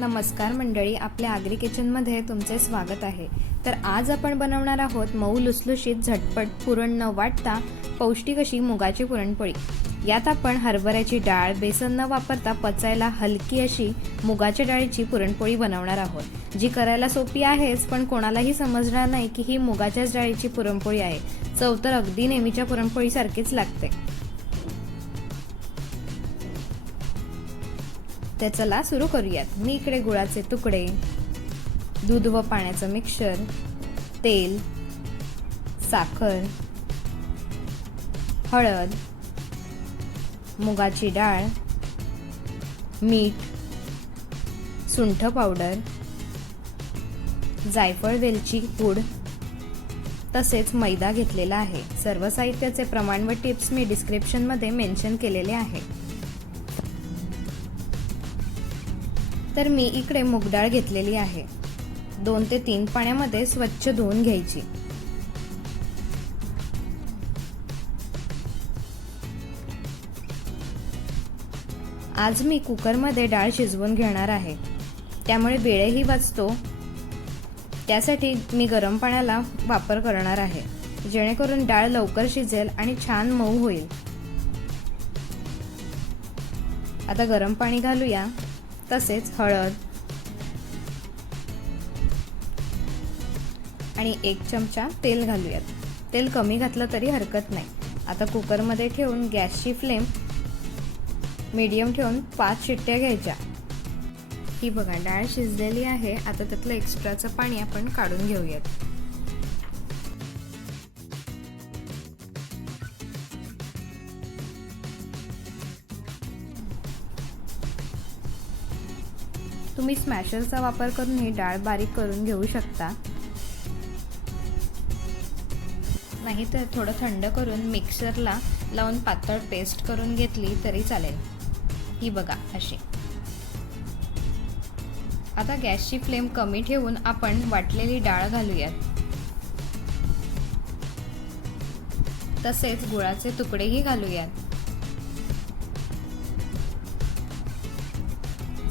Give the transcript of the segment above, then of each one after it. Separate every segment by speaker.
Speaker 1: नमस्कार मंडळी आपल्या आगरी किचनमध्ये तुमचे स्वागत आहे. तर आज आपण बनवणार आहोत मऊ लुसलुशीत झटपट पुरण न वाटता पौष्टिक अशी मुगाची पुरणपोळी. यात आपण हरभऱ्याची डाळ बेसन न वापरता पचायला हलकी अशी मुगाच्या डाळीची पुरणपोळी बनवणार आहोत. जी करायला सोपी आहेच पण कोणालाही समजणार नाही की ही मुगाच्याच डाळीची पुरणपोळी आहे. चव तर अगदी नेहमीच्या पुरणपोळीसारखीच लागते. तर चला सुरू करूयात. मी इकडे गुळाचे तुकडे दूध व पाण्याचं मिक्सर तेल साखर हळद मुगाची डाळ मीठ सुंठ पावडर जायफळ वेलची पूड तसेच मैदा घेतलेला आहे. सर्व साहित्याचे प्रमाण व टिप्स मी डिस्क्रिप्शनमध्ये मेन्शन केलेले आहे. तर मी इकडे मुगडाळ घेतलेली आहे. दोन ते तीन पाण्यामध्ये स्वच्छ धुवून घ्यायची. आज मी कुकरमध्ये डाळ शिजवून घेणार आहे. त्यामुळे वेळही वाचतो. त्यासाठी मी गरम पाण्याला वापर करणार आहे. जेणेकरून डाळ लवकर शिजेल आणि छान मऊ होईल. आता गरम पाणी घालूया. तसेच हळद. आणि एक चमचा तेल घालूयात. तेल कमी घातलं तरी हरकत नाही. आता कुकरमध्ये ठेवून गॅसची फ्लेम मीडियम ठेवून पाच शिट्ट्या घ्यायच्या. ही बघा डाळ शिजलेली आहे. आता त्यातलं एक्स्ट्राचं पाणी आपण काढून घेऊयात. तुम्ही स्मॅशरचा वापर करून ही डाळ बारीक करून घेऊ शकता. नाहीतर थोडं थंड करून मिक्सरला लावून पातळ पेस्ट करून घेतली तरी चालेल. ही बघा अशी. आता गॅसची फ्लेम कमी ठेवून आपण वाटलेली डाळ घालूयात. तसेच गुळाचे तुकडेही घालूयात.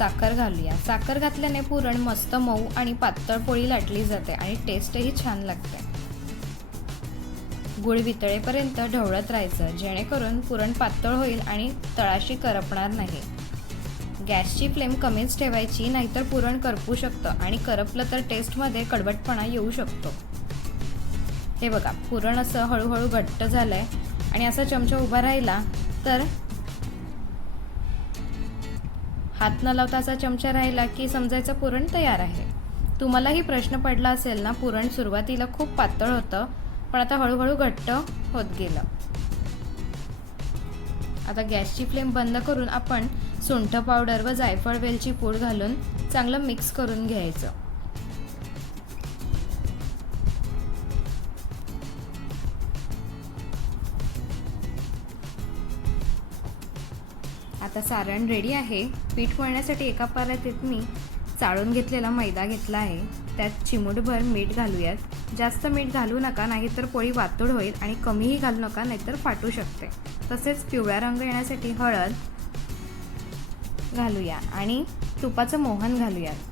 Speaker 1: साखर घालूया. साखर घातल्याने पुरण मस्त मऊ आणि पातळ पोळी लाटली जाते आणि टेस्टही छान लागते. गुळ वितळेपर्यंत ढवळत राहायचं जेणेकरून पुरण पातळ होईल आणि तळाशी करपणार नाही. गॅसची फ्लेम कमीच ठेवायची नाहीतर पुरण करपू शकतं आणि करपलं तर टेस्टमध्ये कडबटपणा येऊ शकतो. हे बघा पुरण असं हळूहळू घट्ट झालंय आणि असा चमचा उभा राहिला तर हात न लावता असा चमचा राहिला की समजायचं पुरण तयार आहे. तुम्हालाही प्रश्न पडला असेल ना पुरण सुरुवातीला खूप पातळ होतं पण आता हळूहळू घट्ट होत गेलं. आता गॅसची फ्लेम बंद करून आपण सुंठ पावडर व जायफळ वेलची पूड घालून चांगलं मिक्स करून घ्यायचं. आता सारण रेडी आहे. पीठ मळण्यासाठी एका पारातीत मी चाळून घेतलेला मैदा घेतला आहे. त्यात चिमूटभर मीठ घालूयात. जास्त मीठ घालू नका नाहीतर पोळी वातोड होईल आणि कमीही घालू नका नाहीतर फाटू शकते. तसेच पिवळा रंग येण्यासाठी हळद घालूया आणि तुपाचं मोहन घालूयात.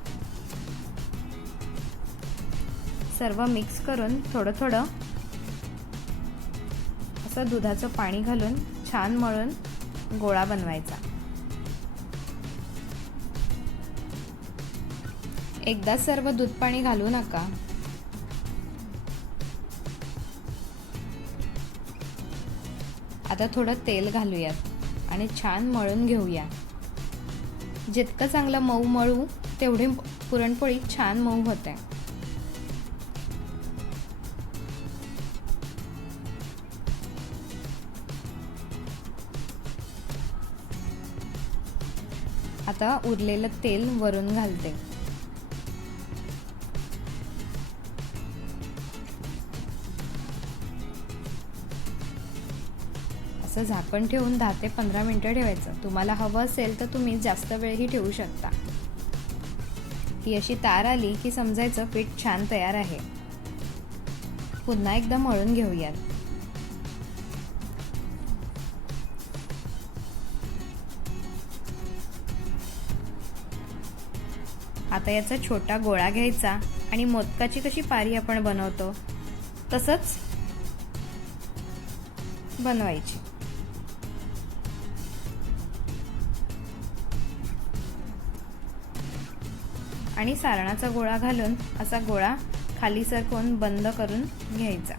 Speaker 1: सर्व मिक्स करून थोडं थोडं असं दुधाचं पाणी घालून छान मळून गोळा बनवायचा. एकदा सर्व दूध पाणी घालू नका. आता थोडं तेल घालूयात आणि छान मळून घेऊया. जितकं चांगलं मऊ मळू तेवढी पुरणपोळी छान मऊ होते. आता उरलेलं तेल वरून घालते. असं झाकण ठेवून दहा ते पंधरा मिनटं ठेवायचं. तुम्हाला हवं असेल तर तुम्ही जास्त वेळही ठेवू शकता. ती अशी तार आली की समजायचं पीठ छान तयार आहे. पुन्हा एकदा मळून घेऊयात. आता याचा छोटा गोळा घ्यायचा आणि मोदकाची कशी पारी आपण बनवतो तसंच बनवायची. आणि सारणाचा गोळा घालून असा गोळा खाली सरकवून बंद करून घ्यायचा.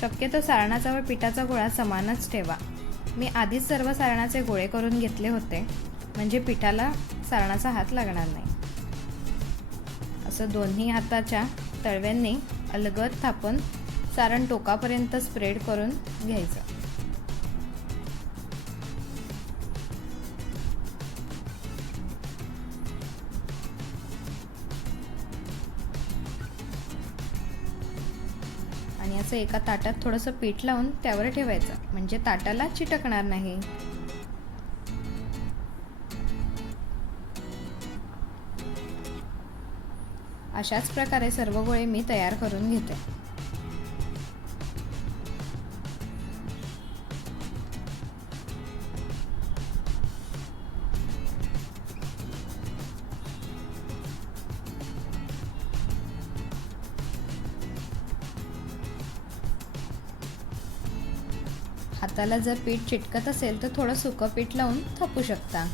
Speaker 1: शक्यतो सारणाचा व पिठाचा गोळा समानच ठेवा. मी आधीच सर्व सारणाचे गोळे करून घेतले होते म्हणजे पिठाला सारणाचा हात लागणार नाही. असं दोन्ही हाताच्या तळव्यांनी अलगद थापून सारण टोकापर्यंत स्प्रेड करून घ्यायचं. आणि असं एका ताटात थोडंसं पीठ लावून त्यावर ठेवायचं. म्हणजे ताटाला चिटकणार नाही. अशाच प्रकारे सर्व गोळे मी तयार करून घेते. हाताला जर पीठ चिटकत असेल तर थोडं सुकं पीठ लावून थापू शकता.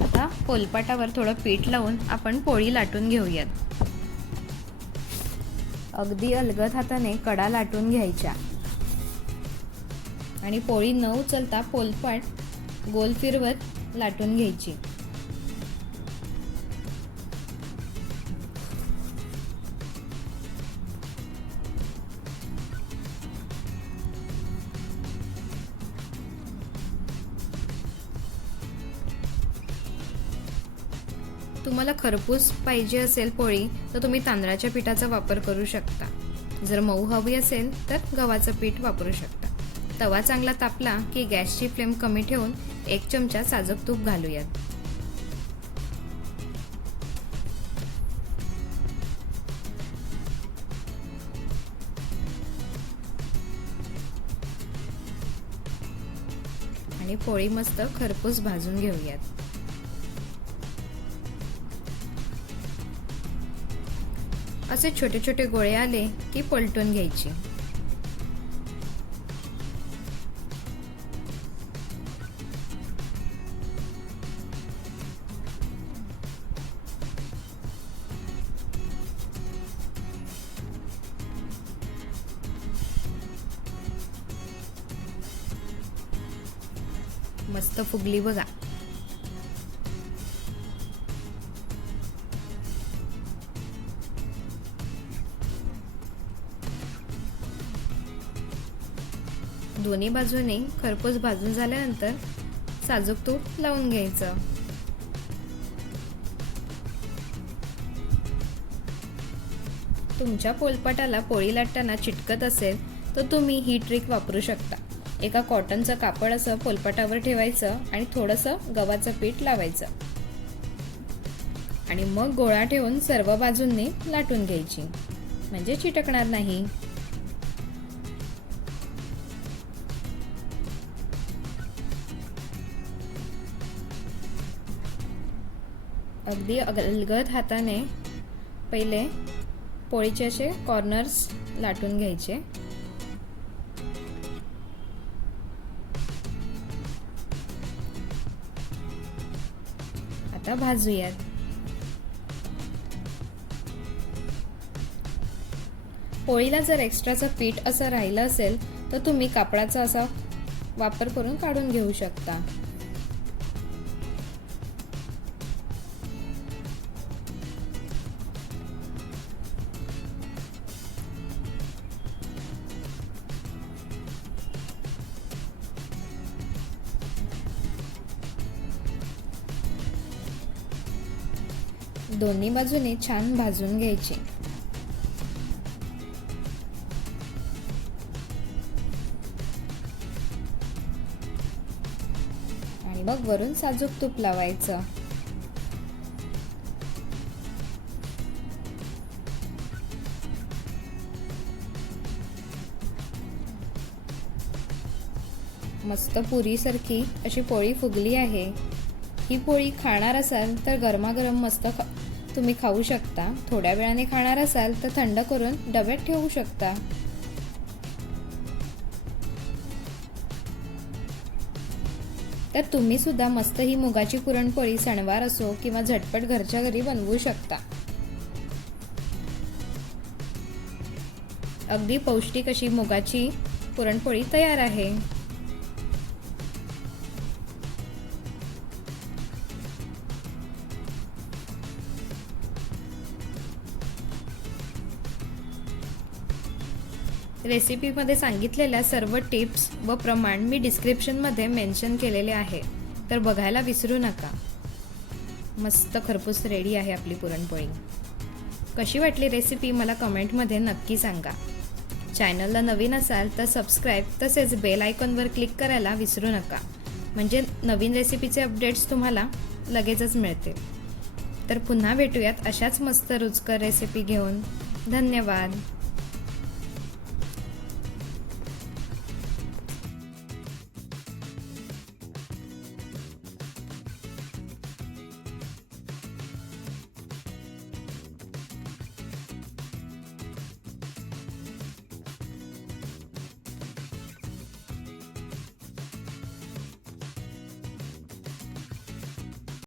Speaker 1: आता पोलपाटावर थोडं पीठ लावून आपण पोळी लाटून घेऊयात. अगदी अलगद हाताने कडा लाटून घ्यायच्या. आणि पोळी न उचलता पोलपाट गोल फिरवत लाटून घ्यायची. तुम्हाला खरपूस पाहिजे असेल पोळी तर तुम्ही तांदळाच्या पिठाचा वापर करू शकता. जर मऊ हवी असेल तर गव्हाचं पीठ वापरू शकता. तवा चांगला तापला की गॅसची फ्लेम कमी ठेवून एक चमचा साजूक तूप घालूयात. आणि पोळी मस्त खरपूस भाजून घेऊयात. असे छोटे छोटे गोळे आले की पलटून घ्यायचे. मस्त फुगली बघा. दोन्ही बाजूने खरपूस भाजून झाल्यानंतर साजूक तूप लावून घ्यायचं. तुमच्या पोलपाटाला पोळी लाटताना चिटकत असेल तर तुम्ही ही ट्रिक वापरू शकता. एका कॉटनचं कापड असं पोलपाटावर ठेवायचं आणि थोडंसं गव्हाचं पीठ लावायचं. आणि मग गोळा ठेवून सर्व बाजूंनी लाटून घ्यायची. म्हणजे चिटकणार नाही. अगदी अलगद हाताने पहिले पोळीचे असे कॉर्नर्स लाटून घ्यायचे. आता भाजूयात. पोळीला जर एक्स्ट्राचं पीठ असं राहिलं असेल तर तुम्ही कापडाचा असा वापर करून काढून घेऊ शकता. दोन्ही बाजूने छान भाजून घ्यायचे. आणि मग वरून साजूक तूप लावायचं. मस्त पुरीसारखी अशी पोळी फुगली आहे. ही पोळी खाणार असाल तर गरमागरम मस्त तुम्ही खाऊ शकता. थोड्या वेळाने खाणार असाल तर थंड करून डब्यात ठेवू शकता. तर तुम्ही सुद्धा मस्त ही मुगाची पुरणपोळी सणवार असो किंवा झटपट घरच्या घरी बनवू शकता. अगदी पौष्टिक अशी मुगाची पुरणपोळी तयार आहे. रेसिपीमध्ये सांगितलेल्या सर्व टिप्स व प्रमाण मी डिस्क्रिप्शनमध्ये मेन्शन केलेले आहे. तर बघायला विसरू नका. मस्त खरपूस रेडी आहे आपली पुरणपोळी. कशी वाटली रेसिपी मला कमेंटमध्ये नक्की सांगा. चॅनलला नवीन असाल तर सबस्क्राईब तसेच बेल आयकॉनवर क्लिक करायला विसरू नका. म्हणजे नवीन रेसिपीचे अपडेट्स तुम्हाला लगेचच मिळतील. तर पुन्हा भेटूयात अशाच मस्त रुचकर रेसिपी घेऊन. धन्यवाद.